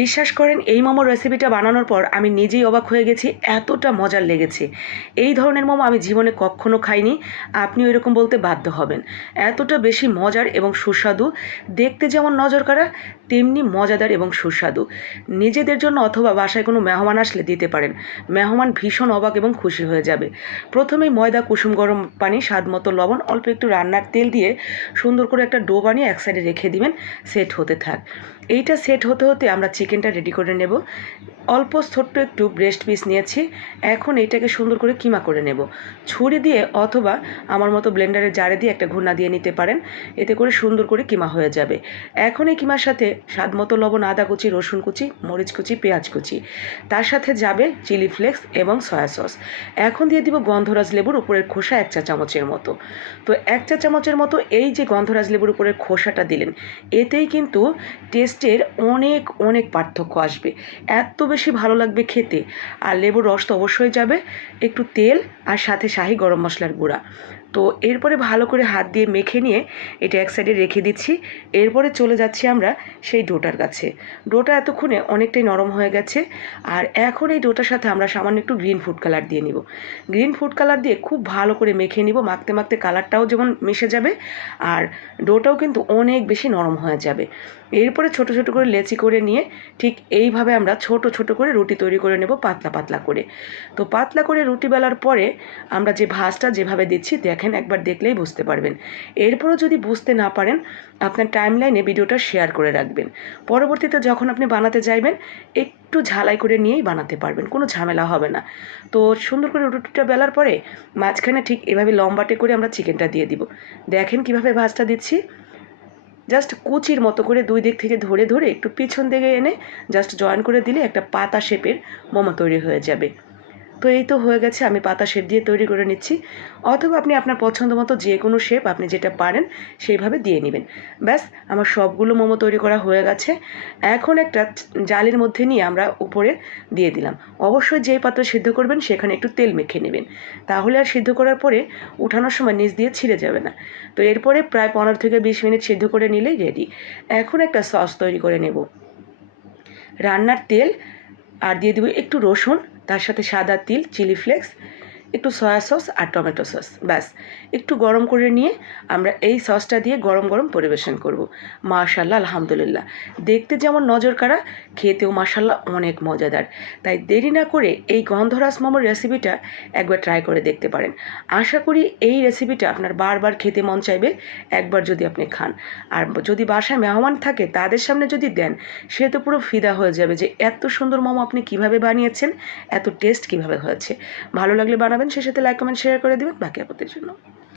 বিশ্বাস করেন, এই মোমোর রেসিপিটা বানানোর পর আমি নিজেই অবাক হয়ে গেছি, এতটা মজার লেগেছে। এই ধরনের মোমো আমি জীবনে কখনো খাইনি, আপনিও এরকম বলতে বাধ্য হবেন। এতটা বেশি মজার এবং সুস্বাদু, দেখতে যেমন নজর কাড়া তেমনি মজাদার এবং সুস্বাদু। নিজেদের জন্য অথবা বাসায় কোনো মেহমান আসলে দিতে পারেন। মেহমান ভীষণ অবাক এবং খুশি হয়ে যাবে। প্রথমেই ময়দা, কুসুম, গরম পানি, স্বাদ মতো লবণ, অল্প একটু রান্নার তেল দিয়ে সুন্দর করে একটা ডো বানিয়ে এক সাইডে রেখে দিবেন সেট হতে থাক। এইটা সেট হতে হতে আমরা চিকেনটা রেডি করে নেব। অল্প ছোট্ট একটু ব্রেস্ট পিস নিয়েছি। এখন এটাকে সুন্দর করে কিমা করে নেব। ছুরি দিয়ে অথবা আমার মতো ব্লেন্ডারের জারে দিয়ে একটা ঘূর্ণা দিয়ে নিতে পারেন। এতে করে সুন্দর করে কিমা হয়ে যাবে। এখন এই কিমার সাথে স্বাদ মতো লবণ, আদা কুচি, রসুন কুচি, মরিচ কুচি, পেঁয়াজ কুচি। তার সাথে যাবে চিলি ফ্লেক্স এবং সয়া সস এখন দিয়ে দিব গন্ধরাজ লেবুর উপরের খোসা এক চা চামচের মতো। তো এক চা চামচের মতো এই যে গন্ধরাজ লেবুর উপরের খোসাটা দিলেন, এতেই কিন্তু টেস্টের অনেক অনেক পার্থক্য আসবে। এত বেশি ভালো লাগবে খেতে। আর লেবুর রস তো অবশ্যই যাবে। একটু তেল আর সাথে শাহি গরম মশলার গুঁড়া। তো এরপরে ভালো করে হাত দিয়ে মেখে নিয়ে এটা এক সাইডে রেখে দিচ্ছি। এরপরে চলে যাচ্ছি আমরা সেই ডোটার কাছে। ডোটা এতক্ষণে অনেকটাই নরম হয়ে গেছে আর এখন এই ডোটার সাথে আমরা সামান্য একটু গ্রিন ফুড কালার দিয়ে নিব। গ্রিন ফুড কালার দিয়ে খুব ভালো করে মেখে নিব। মাখতে মাখতে কালারটাও যেমন মিশে যাবে আর ডোটাও কিন্তু অনেক বেশি নরম হয়ে যাবে। এরপরে ছোট ছোট করে লেচি করে নিয়ে ঠিক এইভাবে আমরা ছোট ছোট করে রুটি তৈরি করে নেব পাতলা পাতলা করে। তো পাতলা করে রুটি বেলার পরে আমরা যে ভাজটা যেভাবে দিচ্ছি দেখেন একবার দেখলেই বুঝতে পারবেন। এরপরও যদি বুঝতে না পারেন, আপনার টাইম লাইনে ভিডিওটা শেয়ার করে রাখবেন। পরবর্তীতে যখন আপনি বানাতে যাইবেন, একটু ঝালাই করে নিয়েই বানাতে পারবেন, কোনো ঝামেলা হবে না। তো সুন্দর করে রুটিটা বেলার পরে মাঝখানে ঠিক এভাবে লম্বাটে করে আমরা চিকেনটা দিয়ে দিব। দেখেন কীভাবে ভাজটা দিচ্ছি। জাস্ট কুচির মতো করে দুই দিক থেকে ধরে ধরে একটু পিছন দিকে এনে জাস্ট জয়েন করে দিলে একটা পাতা শেপের মোমো তৈরি হয়ে যাবে। তো এই তো হয়ে গেছে, আমি পাতা শেপ দিয়ে তৈরি করে নিচ্ছি। অথবা আপনি আপনার পছন্দ মতো যে কোনো শেপ আপনি যেটা পারেন, সেইভাবে দিয়ে নেবেন। ব্যাস, আমার সবগুলো মোমো তৈরি করা হয়ে গেছে। এখন একটা জালের মধ্যে নিয়ে আমরা উপরে দিয়ে দিলাম। অবশ্যই যেই পাত্রে সিদ্ধ করবেন, সেখানে একটু তেল মেখে নেবেন। তাহলে আর সিদ্ধ করার পরে উঠানোর সময় নিচ দিয়ে ছিঁড়ে যাবে না। তো এরপরে প্রায় পনেরো থেকে বিশ মিনিট সিদ্ধ করে নিলেই রেডি এখন একটা সস তৈরি করে নেব। রান্নার তেল, আর দিয়ে দেবো একটু রসুন। তার সাথে সাদা তিল চিলি ফ্লেক্স একটু সয়া সস আর টমেটো সস ব্যাস। একটু গরম করে নিয়ে আমরা এই সসটা দিয়ে গরম গরম পরিবেশন করব। মাশাল্লাহ আলহামদুলিল্লাহ। দেখতে যেমন নজর কাড়া, খেতেও মাশাল্লাহ অনেক মজাদার। তাই দেরি না করে এই গন্ধরাস মোমোর রেসিপিটা একবার ট্রাই করে দেখতে পারেন। আশা করি এই রেসিপিটা আপনার বারবার খেতে মন চাইবে, একবার যদি আপনি খান। আর যদি বাসায় মেহমান থাকে, তাদের সামনে যদি দেন, সে তো পুরো ফিদা হয়ে যাবে যে এত সুন্দর মোমো আপনি কীভাবে বানিয়েছেন, এত টেস্ট কীভাবে হয়েছে। ভালো লাগলে বানাবেন। সে সাথে লাইক কমেন্ট শেয়ার করে দেবেন। বাকি আপত্তির জন্য।